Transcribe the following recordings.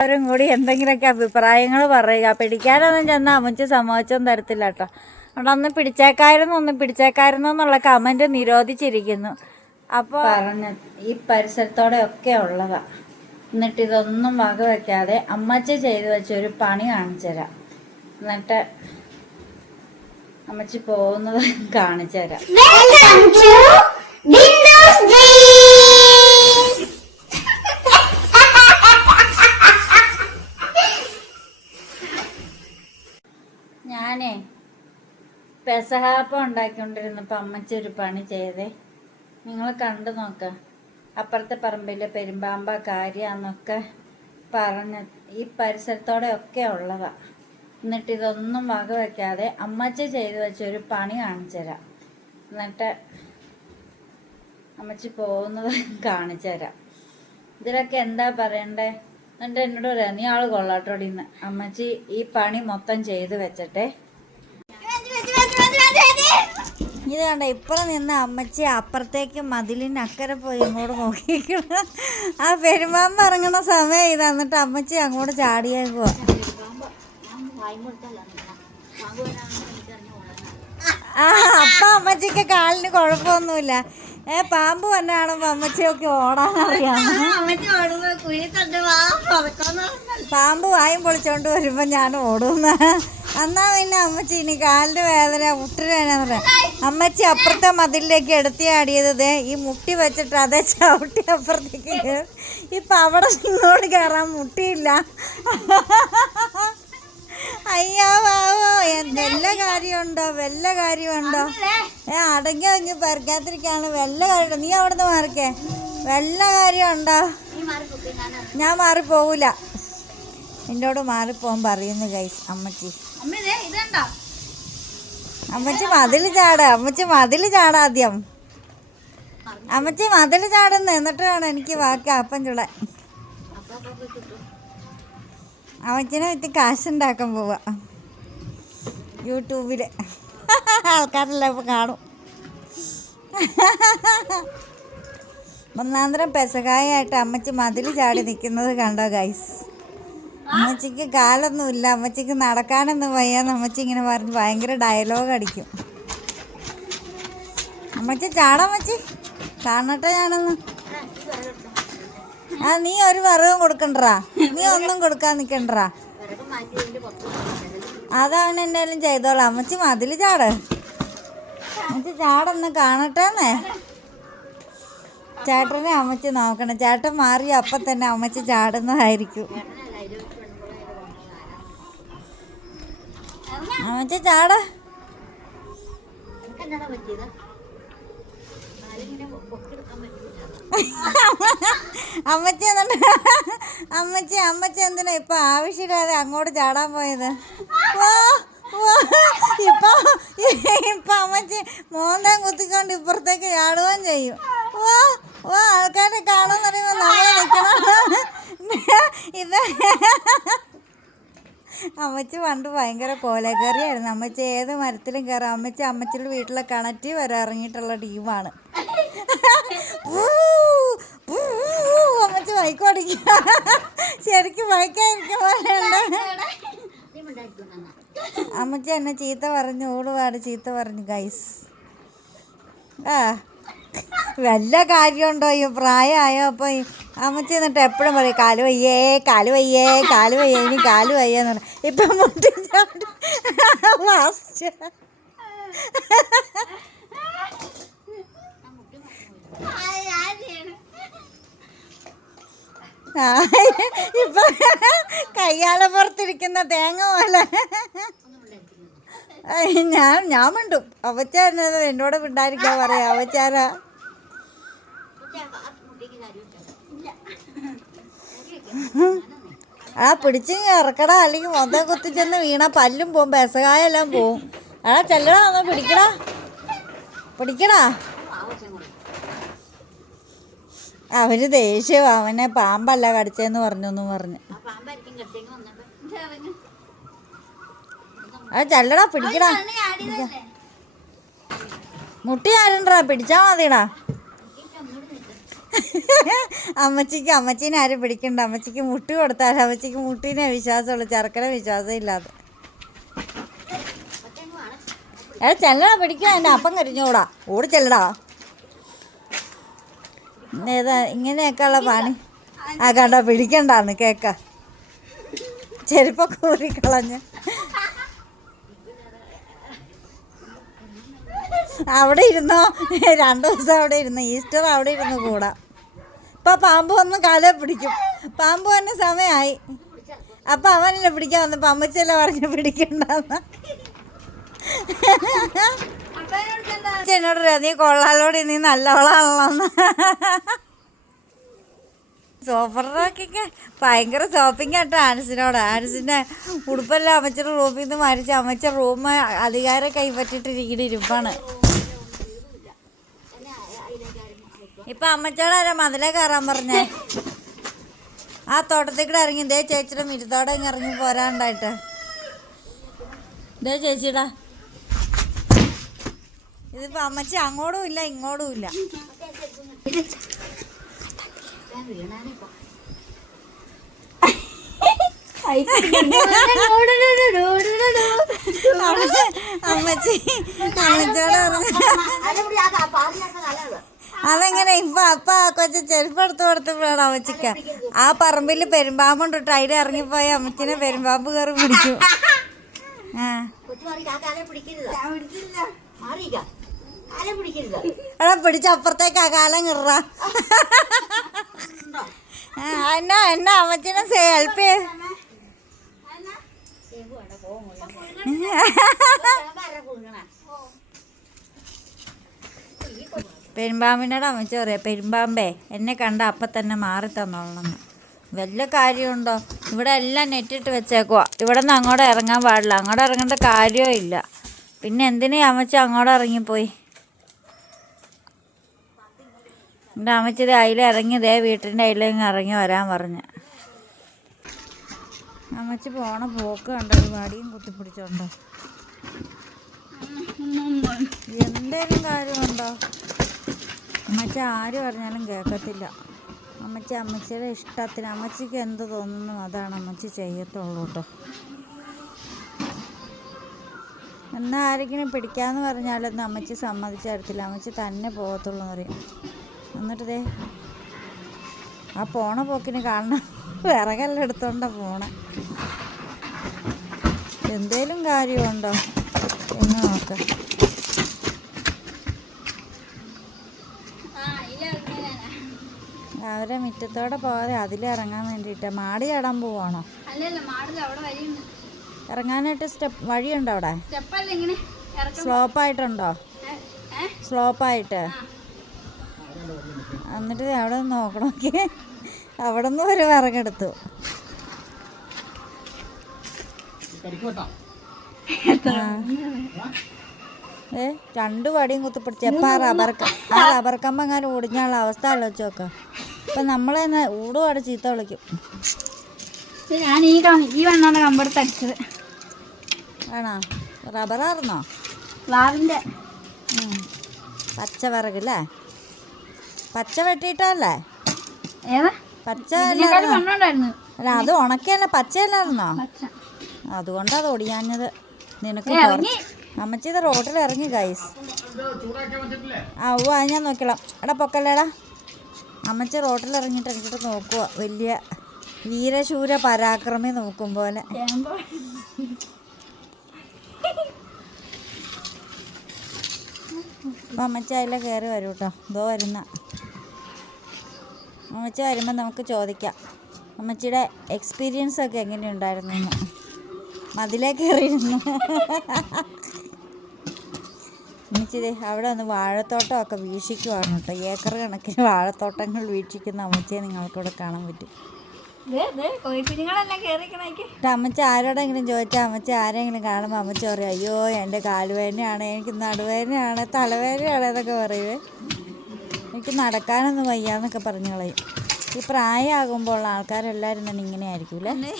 അവരും കൂടി എന്തെങ്കിലുമൊക്കെ അഭിപ്രായങ്ങൾ പറയുക. പിടിക്കാനൊന്നും ചെന്നാൽ അമ്മച്ചി സമ്മതിച്ചൊന്നും തരത്തില്ല കേട്ടോ. അവിടെ ഒന്ന് പിടിച്ചേക്കായിരുന്നു എന്നുള്ള കമൻറ്റ് നിരോധിച്ചിരിക്കുന്നു. അപ്പോൾ പറഞ്ഞ് ഈ പരിസരത്തോടെ ഒക്കെ ഉള്ളതാ. എന്നിട്ട് ഇതൊന്നും വകവെക്കാതെ അമ്മച്ചി ചെയ്തു വെച്ചൊരു പണി കാണിച്ചു തരാം. എന്നിട്ട് അമ്മച്ചി പോകുന്നത് കാണിച്ചു തരാം. ഞാനേ പെസഹാപ്പം ഉണ്ടാക്കിക്കൊണ്ടിരുന്നപ്പോൾ അമ്മച്ചി ഒരു പണി ചെയ്തേ. നിങ്ങൾ കണ്ടു നോക്ക. അപ്പുറത്തെ പറമ്പിൽ പെരുമ്പാമ്പ കാര്യന്നൊക്കെ പറഞ്ഞ് ഈ പരിസരത്തോടെ ഒക്കെ ഉള്ളതാ. എന്നിട്ട് ഇതൊന്നും വകവെക്കാതെ അമ്മച്ചി ചെയ്തു വെച്ചൊരു പണി കാണിച്ചു തരാം. എന്നിട്ട് അമ്മച്ചി പോകുന്നത് കാണിച്ചു തരാം. ഇതിലൊക്കെ എന്താ പറയണ്ടേ? എന്നിട്ട് എന്നോട് പറയാം, നീ ആള് കൊള്ളാട്ടോടിന്ന്. അമ്മച്ചി ഈ പണി മൊത്തം ചെയ്ത് വെച്ചിട്ടെ. ഇത് കണ്ട ഇപ്പുറം നിന്ന് അമ്മച്ചി അപ്പുറത്തേക്ക് മതിലിന് അക്കരെ പോയി ഇങ്ങോട്ട് നോക്കിക്കണം. ആ പെരുമ്പാമ്പ് ഇറങ്ങണ സമയം ഇത്. എന്നിട്ട് അമ്മച്ചി അങ്ങോട്ട് ചാടിയേക്കുവാ. അപ്പം അമ്മച്ചിക്ക് കാലിന് കുഴപ്പമൊന്നുമില്ല. പാമ്പ് തന്നെ കാണുമ്പോ അമ്മച്ചിയൊക്കെ ഓടാനറിയാം. പാമ്പ് വായും പൊളിച്ചോണ്ട് വരുമ്പോ ഞാൻ ഓടുന്ന. എന്നാ പിന്നെ അമ്മച്ചി ഇനി കാലിന്റെ വേദന മുട്ടിനാന്ന് പറയാം. അമ്മച്ചി അപ്പുറത്തെ മതിലിലേക്ക് എടുത്തിയാടിയത് ഈ മുട്ടി വെച്ചിട്ട് അതേ ചവിട്ടി അപ്പുറത്തേക്ക് കയറും. ഇപ്പൊ അവിടെ ഇങ്ങോട്ട് കയറാൻ മുട്ടിയില്ല. അയ്യോ വാവോ, വല്ല കാര്യമുണ്ടോ? അടങ്ങി ഒഞ്ഞ് പറിക്കാത്തിരിക്കാണ്. വല്ല കാര്യമുണ്ടോ? നീ അവിടുന്ന് മാറിക്കേ. വല്ല കാര്യമുണ്ടോ? ഞാൻ മാറിപ്പോകൂല. എന്നോട് മാറിപ്പോകാൻ പറയുന്നു ഗൈസ് അമ്മച്ചി. അമ്മച്ചി മതിൽ ചാടാദ്യം. അമ്മച്ചി മതിൽ ചാടുന്നു. എന്നിട്ട് വേണം എനിക്ക് ബാക്കി അപ്പം ചുളാൻ. അമ്മച്ചിനെ വിറ്റ് കാശുണ്ടാക്കാൻ പോവാ യൂട്യൂബിൽ. ആൾക്കാരെല്ലാം ഇപ്പം കാണും. ഒന്നാന്തരം പെസകായായിട്ട് അമ്മച്ചി മതിൽ ചാടി നിൽക്കുന്നത് കണ്ടോ ഗൈസ്? അമ്മച്ചിക്ക് കാലൊന്നുമില്ല, അമ്മച്ചിക്ക് നടക്കാനൊന്നും വയ്യാന്ന് അമ്മച്ചി ഇങ്ങനെ പറഞ്ഞ് ഭയങ്കര ഡയലോഗ് അടിക്കും. അമ്മച്ചി ചാടാമ്മച്ചി, കാണട്ടെ ഞാനൊന്ന്. നീ ഒരു വിറകും കൊടുക്കണ്ടറാ, നീ ഒന്നും കൊടുക്കാൻ നിൽക്കണ്ടറാ. അതവൻ എന്തായാലും ചെയ്തോളാം. അമ്മച്ചി മതിൽ ചാട്, അമ്മച്ചി ചാടൊന്ന് കാണട്ടേന്നേ. ചേട്ടനെ അമ്മച്ചി നോക്കണം. ചേട്ടൻ മാറി അപ്പം തന്നെ അമ്മച്ചി ചാടുന്നതായിരിക്കും. അമ്മച്ചി ചാട. അമ്മച്ചി അമ്മച്ചി എന്തിനാ ഇപ്പൊ ആവശ്യമില്ലാതെ അങ്ങോട്ട് ചാടാൻ പോയത്? ഇപ്പൊ അമ്മച്ചി മോന്തം കുത്തിക്കൊണ്ട് ഇപ്പുറത്തേക്ക് ചാടുകയും ചെയ്യും. ആൾക്കാരെ കാണാൻ പറയുമ്പോ നമ്മളെ നിൽക്കണം. ഇത് അമ്മച്ചി പണ്ട് ഭയങ്കര കോലക്കറിയായിരുന്നു. അമ്മച്ചി ഏത് മരത്തിലും കയറാം. അമ്മച്ചിയുടെ വീട്ടിലെ കിണറ്റി വരെ ഇറങ്ങിയിട്ടുള്ള ടീമാണ്. അമ്മച്ചി ബൈക്ക് ഓടിക്കുക. ശരിക്കും ബൈക്കായിരിക്കും പോലെയുണ്ട്. അമ്മച്ചി എന്നെ ചീത്ത പറഞ്ഞു, ഓടുപാട് ചീത്ത പറഞ്ഞു ഗൈസ്. വല്ല കാര്യമുണ്ടോ? ഈ പ്രായമായോ? അപ്പോൾ അമ്മച്ചി എന്നിട്ട് എപ്പോഴും പറയും കാല് വയ്യേ ഇനി കാല് വയ്യെന്ന് പറയും. ഇപ്പം മുട്ടി ലാസ്റ്റ് ഇപ്പൊ കയ്യാലപ്പുറത്തിരിക്കുന്ന തേങ്ങ പോലെ ഞാൻ മിണ്ടും. അവച്ചാരനത് എന്നോട് മിണ്ടായിരിക്കാൻ പറയാം. അവച്ചാരാ പിടിച്ച് ഇറക്കടാ, അല്ലെങ്കിൽ മൊത്തം കുത്തിച്ചെന്ന് വീണ പല്ലും പോവും, പെസകായെല്ലാം പോവും. ചെല്ലടാ, ഒന്ന് പിടിക്കടാ. അവന് ദേഷ്യം, അവനെ പാമ്പല്ല കടിച്ചെന്ന് പറഞ്ഞു. ചെല്ലടാ, പിടിക്കടാ. മുട്ടി ആരുണ്ടാ, പിടിച്ചാ മതിടാ. അമ്മച്ചീനെ ആരും പിടിക്കണ്ട. അമ്മച്ചിക്ക് മുട്ടി കൊടുത്താൽ അമ്മച്ചിക്ക് മുട്ടീനെ വിശ്വാസമുള്ളൂ, ചെറുക്കനെ വിശ്വാസം ഇല്ലാതെ. ചെല്ലടാ, പിടിക്കണം. എൻ്റെ അപ്പം കരിഞ്ഞൂടാ, ഓടി ചെല്ലടാ. ഏതാ ഇങ്ങനെയൊക്കെ ഉള്ള പണി? ആ കണ്ട, പിടിക്കണ്ടാന്ന് കേക്ക. ചെരുപ്പൊക്കെ ഊരിക്കളഞ്ഞ് അവിടെ ഇരുന്നോ, 2 ദിവസം അവിടെ ഇരുന്നു. ഈസ്റ്റർ അവിടെ ഇരുന്ന് കൂടാ. ഇപ്പം പാമ്പ് വന്ന് കാലേ പിടിക്കും. പാമ്പ് വന്ന സമയമായി. അപ്പം അവനല്ലേ പിടിക്കാൻ വന്നപ്പോൾ അമ്മച്ചല്ലേ പറഞ്ഞ് പിടിക്കണ്ടെന്ന്. എന്നോട് നീ കൊള്ളാലോടെ, നീ നല്ലവളാണല്ലോന്ന്. സോഫറിനൊക്കെ ഭയങ്കര ഷോപ്പിംഗ് ആട്ടോ ആൻസിനോട്. ആൻസിൻ്റെ ഉടുപ്പെല്ലാം അമ്മച്ചിയുടെ റൂമിൽ നിന്ന് മരിച്ച് അമ്മച്ച റൂം അധികാരം കൈപ്പറ്റിട്ടിരിക്കുന്ന ഇരിപ്പാണ്. ഇപ്പം അമ്മച്ചോട് ആരാ മതിലേ കയറാൻ പറഞ്ഞേ? ആ തോട്ടത്തിൽ കൂടെ ഇറങ്ങി. ഇതേ ചേച്ചിയുടെ മിരുത്തോടെ ഇറങ്ങി പോരാണ്ടായിട്ട്. ഇതേ ചേച്ചിടാ. ഇതിപ്പോൾ അമ്മച്ചി അങ്ങോട്ടും ഇല്ല ഇങ്ങോട്ടും ഇല്ല. അതെങ്ങനെ ഇപ്പൊ അപ്പ കൊച്ചു ചെരുപ്പെടുത്ത് കൊടുത്തപ്പോഴാണ് അമ്മച്ചിക്ക ആ പറമ്പിൽ പെരുമ്പാമ്പുണ്ടിട്ട് അതിൽ ഇറങ്ങിപ്പോയ അമ്മച്ചിനെ പെരുമ്പാമ്പ് കയറി പിടിക്കും. എടാ പിടിച്ച അപ്പുറത്തേക്ക് ആ കാലം കിറ. എന്നാ അമ്മച്ചിനെ ഹെൽപ്പ് ചെയ്ത് പെരുമ്പാമ്പിനോട് അമ്മച്ചി പറയാം, പെരുമ്പാമ്പേ എന്നെ കണ്ട അപ്പം തന്നെ മാറി തന്നോളണമെന്ന്. വല്ല കാര്യമുണ്ടോ? ഇവിടെ എല്ലാം നെറ്റിട്ട് വെച്ചേക്കുവാ. ഇവിടെ നിന്ന് അങ്ങോട്ട് ഇറങ്ങാൻ പാടില്ല. അങ്ങോട്ട് ഇറങ്ങേണ്ട കാര്യവും ഇല്ല. പിന്നെ എന്തിനാ അമ്മച്ചി അങ്ങോട്ട് ഇറങ്ങിപ്പോയി? എൻ്റെ അമ്മച്ചി അതിൽ ഇറങ്ങിയതേ വീട്ടിൻ്റെ അതിലേക്ക് ഇറങ്ങി വരാൻ പറഞ്ഞ്. അമ്മച്ചി പോണ പോക്ക് കണ്ടോ, ഒരു വടിയും കുത്തിപ്പിടിച്ചോണ്ടോ. എന്തേലും കാര്യമുണ്ടോ? അമ്മച്ചി ആര് പറഞ്ഞാലും കേൾക്കത്തില്ല. അമ്മച്ചിയുടെ ഇഷ്ടത്തിന് അമ്മച്ചിക്ക് എന്ത് തോന്നുന്നു അതാണ് അമ്മച്ചി ചെയ്യത്തുള്ളൂ കേട്ടോ. എന്നാൽ ആരെങ്കിലും പിടിക്കാമെന്ന് പറഞ്ഞാലൊന്നും അമ്മച്ചി സമ്മതിച്ചു തരത്തില്ല. അമ്മച്ചി തന്നെ പോകത്തുള്ളൂ എന്ന് പറയും. എന്നിട്ട് ആ പോണ പോക്കിന് കാണണം വിറകെല്ലാം എടുത്തോണ്ടാ പോണേ. എന്തേലും കാര്യമുണ്ടോ എന്ന് നോക്ക. അവരെ മുറ്റത്തോടെ പോകാതെ അതിലിറങ്ങാൻ വേണ്ടിയിട്ട് മാടി ചാടാൻ പോവാണോ? ഇറങ്ങാനായിട്ട് വഴിയുണ്ടോ അവിടെ? സ്ലോപ്പായിട്ടുണ്ടോ? സ്ലോപ്പായിട്ട്. എന്നിട്ട് അവിടെ നിന്ന് നോക്കണോക്കെ. അവിടെ നിന്ന് ഒരു വിറകെടുത്തു. രണ്ടു വടിയും കുത്തിപ്പിടിച്ച് എപ്പോൾ ആ റബ്ബർ കമ്പെങ്ങാനും ഓടിഞ്ഞാലുള്ള അവസ്ഥ ആലോചിച്ച് നോക്കാം. ഇപ്പം നമ്മളെ ഊടുപാട് ചീത്ത വിളിക്കും. ഞാൻ ഈ വണ്ണാണ് കമ്പെടുത്ത് അടിച്ചത്. ആണോ? റബ്ബറായിരുന്നോ? പ്ലാവിൻ്റെ പച്ച വിറകല്ലേ? പച്ച വെട്ടിയിട്ടല്ലേ? ഏതാ പച്ച? വണ്ണുണ്ടായിരുന്നു. അല്ല അത് ഉണക്കിയല്ല, പച്ചയല്ലായിരുന്നോ? അതുകൊണ്ടാണ് അത് ഒടിയാഞ്ഞത്. നിനക്ക് അമ്മച്ചി ഇത് റോട്ടിൽ ഇറങ്ങി ഗൈസ്. ആ ഓ അത് ഞാൻ നോക്കിക്കോളാം. എടാ പൊക്കല്ലേടാ. അമ്മച്ചി റോട്ടിൽ ഇറങ്ങിയിട്ട് എനിക്കിട്ട് നോക്കുക. വലിയ വീരശൂര പരാക്രമി നോക്കും പോലെ. അപ്പം അമ്മച്ചി അതിലെ കയറി വരും കേട്ടോ. ഇതോ വരുന്ന അമ്മച്ചി വരുമ്പോൾ നമുക്ക് ചോദിക്കാം അമ്മച്ചിയുടെ എക്സ്പീരിയൻസ് ഒക്കെ എങ്ങനെയുണ്ടായിരുന്നു എന്ന്. മതിലേ കയറിയിരുന്നു. അമ്മച്ചി അവിടെ ഒന്ന് വാഴത്തോട്ടമൊക്കെ വീക്ഷിക്കുവാണ് കേട്ടോ. ഏക്കർ കണക്കിന് വാഴത്തോട്ടങ്ങൾ വീക്ഷിക്കുന്ന അമ്മച്ചിയെ നിങ്ങൾക്കിവിടെ കാണാൻ പറ്റും. അമ്മച്ചി ആരോടെങ്കിലും ചോദിച്ചാൽ അമ്മച്ചി ആരെങ്കിലും കാണുമ്പോൾ അമ്മച്ചി പറയും, അയ്യോ എൻ്റെ കാലുവേദനയാണ്, എനിക്ക് നടുവേദനയാണ്, തലവേദനയാണ് എന്നൊക്കെ പറയുവേ. എനിക്ക് നടക്കാനൊന്നും വയ്യാന്നൊക്കെ പറഞ്ഞു കളയും. ഈ പ്രായമാകുമ്പോൾ ആൾക്കാരെല്ലാവരും തന്നെ ഇങ്ങനെ ആയിരിക്കും അല്ലേ?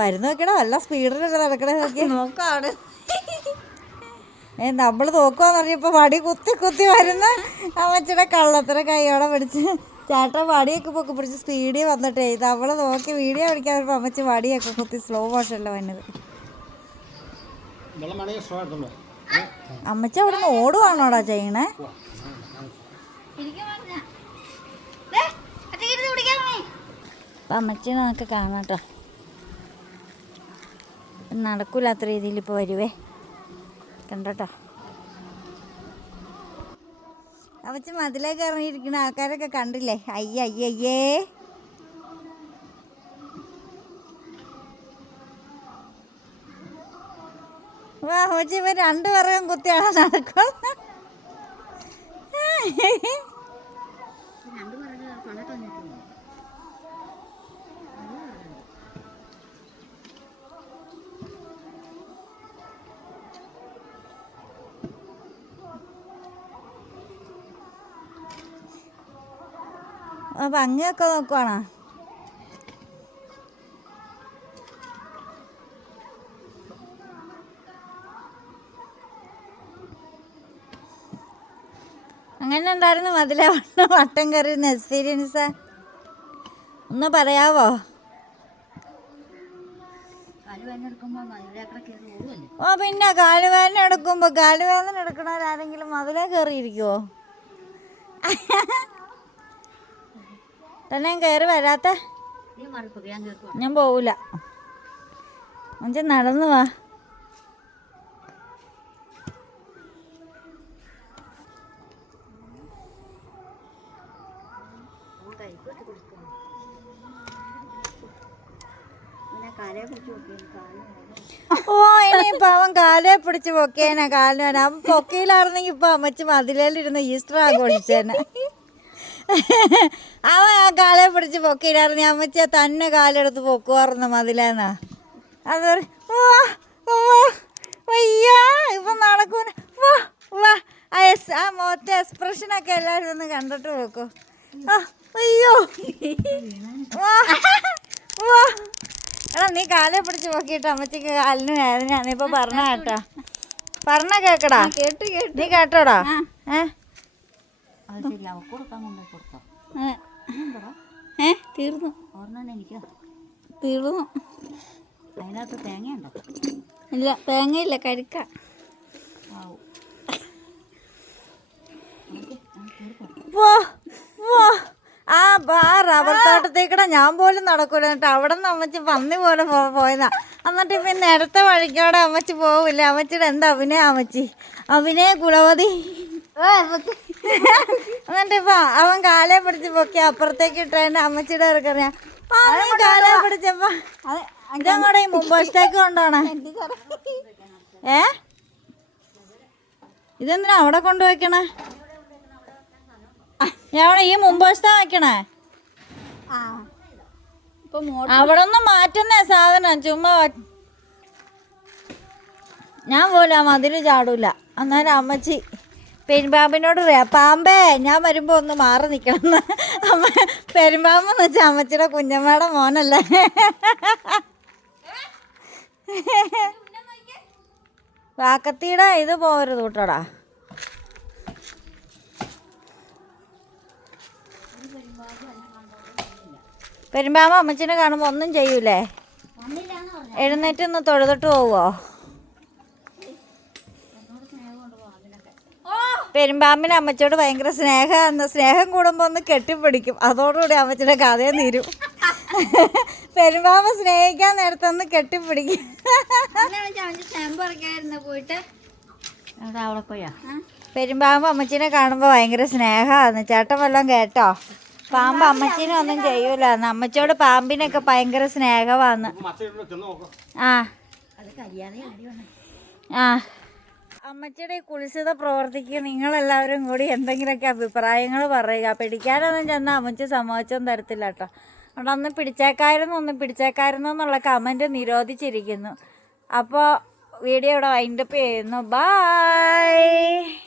വരുന്ന നോക്കിയടാ, വല്ല സ്പീഡിലൊക്കെ നടക്കണേ നോക്കി നോക്കാം അവിടെ. നമ്മൾ നോക്കുവാന്ന് പറഞ്ഞപ്പോൾ വടി കുത്തി കുത്തി വരുന്ന അമ്മച്ചിയുടെ കള്ളത്തര കൈയോടെ പിടിച്ച് ചേട്ടൻ വടിയൊക്കെ പൊക്കി പിടിച്ച് സ്പീഡിൽ വന്നിട്ടേ നമ്മൾ നോക്കി വീഡിയോ പിടിക്കാൻ വരുമ്പോൾ അമ്മച്ചി വടിയൊക്കെ കുത്തി സ്ലോ മോഷനിൽ വന്നത്. അമ്മച്ചി അവിടെ നിന്ന് ഓടുവാണോടാ ചെയ്യണേ? അപ്പം അമ്മച്ചിനെ നമുക്ക് കാണാം കേട്ടോ. നടക്കൂലാത്ത രീതിയിൽ ഇപ്പോൾ വരുവേ, കണ്ടോട്ടോ. അമ്മച്ചി മതിലേക്ക് ഇറങ്ങിയിരിക്കുന്ന ആൾക്കാരൊക്കെ കണ്ടില്ലേ? അയ്യയ്യേ, വാ അമ്മച്ചി ഇവർ രണ്ടുപേരെയും കുത്തിയാണ് നടക്കും. ഭംഗിയൊക്കെ നോക്കുവാണോ? അങ്ങനെ ഉണ്ടായിരുന്നു മതിലെ വട്ടം കയറിയിരുന്ന എക്സ്പീരിയൻസ് ഒന്ന് പറയാവോ? ഓ പിന്നെ കാലുവേദന എടുക്കുമ്പോൾ കാലുവേദന എടുക്കണവരാരെങ്കിലും മതിലേ കയറിയിരിക്കുവോ? തന്നെ കയറി വരാത്ത ഞാൻ പോവില്ല. നടന്നു വാ. ഓ ഇനിയിപ്പോൾ അവൻ കാലേ പിടിച്ച് പൊക്കേനാ. കാലിന് അവൻ പൊക്കയിലായിരുന്നെങ്കിൽ ഇപ്പം അമ്മച്ചി മതിലേലിരുന്ന് ഈസ്റ്റർ ആഘോഷിച്ചേനെ. അവൻ ആ കാലേ പിടിച്ച് പൊക്കയിലായിരുന്നു, അമ്മച്ചിയെ തന്നെ കാലെടുത്ത് പൊക്കുമായിരുന്നു മതിലേന്നാ. അത് അയ്യാ ഇപ്പം നടക്കൂന. വാ വാ ആ മുഖത്തെ എക്സ്പ്രഷനൊക്കെ എല്ലാവരും ഒന്ന് കണ്ടിട്ട് പോക്കോ. അയ്യോ വാ വാ. എടാ നീ കാലെ പിടിച്ച് നോക്കിയിട്ട് അമ്മച്ചിക്ക് കാലിന് വേദനയാണ് ഇപ്പൊ പറഞ്ഞ കേട്ടോ. പറഞ്ഞ കേക്കടാ? കേട്ട് കേട്ട്. നീ കേട്ടോടാ? തീർന്നു തീർന്നു. അതിനകത്ത് തേങ്ങയുണ്ടോ? ഇല്ല, തേങ്ങയില്ല, കഴിക്ക. റബ്ബർ തോട്ടത്തേക്കടെ ഞാൻ പോലും നടക്കൂല കേട്ടോ. അവിടെ നിന്ന് അമ്മച്ചി പന്നി പോലെ പോയതാ. എന്നിട്ട് പിന്നെ അടുത്ത വഴിക്കോടെ അമ്മച്ചി പോവില്ല. അമ്മച്ചിയുടെ എന്താ അഭിനയ അമ്മച്ചി, അഭിനയ കുളവതി. എന്നിട്ട് ഇപ്പൊ അവൻ കാലേ പിടിച്ച് പൊക്കി അപ്പുറത്തേക്ക് ഇട്ടതിന്റെ അമ്മച്ചിയുടെ ഇറക്കറിയാ കാലേ പിടിച്ചപ്പോ ഇതങ്ങോടെ ഈ മുമ്പോസ്റ്റേക്ക് കൊണ്ടോണേ. ഇതെന്തിനാ അവിടെ കൊണ്ടുവയ്ക്കണേ? ഞാൻ ഈ മുമ്പോസ്റ്റ വയ്ക്കണേ. അവിടെ ഒന്നും മാറ്റുന്നേ സാധനം ചുമ്മാ. ഞാൻ പോലും ആ മതില് ചാടൂല. അന്നേരം അമ്മച്ചി പെരുമ്പാമ്പിനോട് പറയാം, പാമ്പേ ഞാൻ വരുമ്പോ ഒന്ന് മാറി നിക്കണം. അമ്മ പെരുമ്പാമ്പെന്ന് വെച്ചാൽ അമ്മച്ചിയുടെ കുഞ്ഞമ്മയുടെ മോനല്ലേ. വാക്കത്തിയുടെ ഇത് പോകരുത് കൂട്ടോടാ. പെരുമ്പാമ്പ് അമ്മച്ചിനെ കാണുമ്പോൾ ഒന്നും ചെയ്യൂലേ? എഴുന്നേറ്റ് ഒന്ന് തൊഴുതിട്ട് പോവോ? പെരുമ്പാമ്പിന് അമ്മച്ചിയോട് ഭയങ്കര സ്നേഹമാണ്. സ്നേഹം കൂടുമ്പോൾ ഒന്ന് കെട്ടിപ്പിടിക്കും. അതോടുകൂടി അമ്മച്ചിയുടെ കഥയെ തീരും. പെരുമ്പാമ്പ് സ്നേഹിക്കാൻ നേരത്തെ ഒന്ന് കെട്ടിപ്പിടിക്കും. പെരുമ്പാമ്പ് അമ്മച്ചിനെ കാണുമ്പോൾ ഭയങ്കര സ്നേഹമാണ്. ചേട്ടൻ വല്ലതും കേട്ടോ? പാമ്പ് അമ്മച്ചിനെ ഒന്നും ചെയ്യൂല. അമ്മച്ചിയോട് പാമ്പിനൊക്കെ ഭയങ്കര സ്നേഹമാണ്. അമ്മച്ചിയുടെ ഈ കുളിസിത പ്രവർത്തിക്ക് നിങ്ങളെല്ലാവരും കൂടി എന്തെങ്കിലുമൊക്കെ അഭിപ്രായങ്ങൾ പറയുക. പിടിക്കാനൊന്നും ചെന്നാൽ അമ്മച്ചി സമ്മതിച്ചൊന്നും തരത്തില്ല കേട്ടോ. അവിടെ ഒന്നും പിടിച്ചേക്കായിരുന്നു എന്നുള്ള കമൻറ്റ് നിരോധിച്ചിരിക്കുന്നു. അപ്പോൾ വീഡിയോ ഇവിടെ വൈൻഡപ്പ് ചെയ്യുന്നു. ബൈ.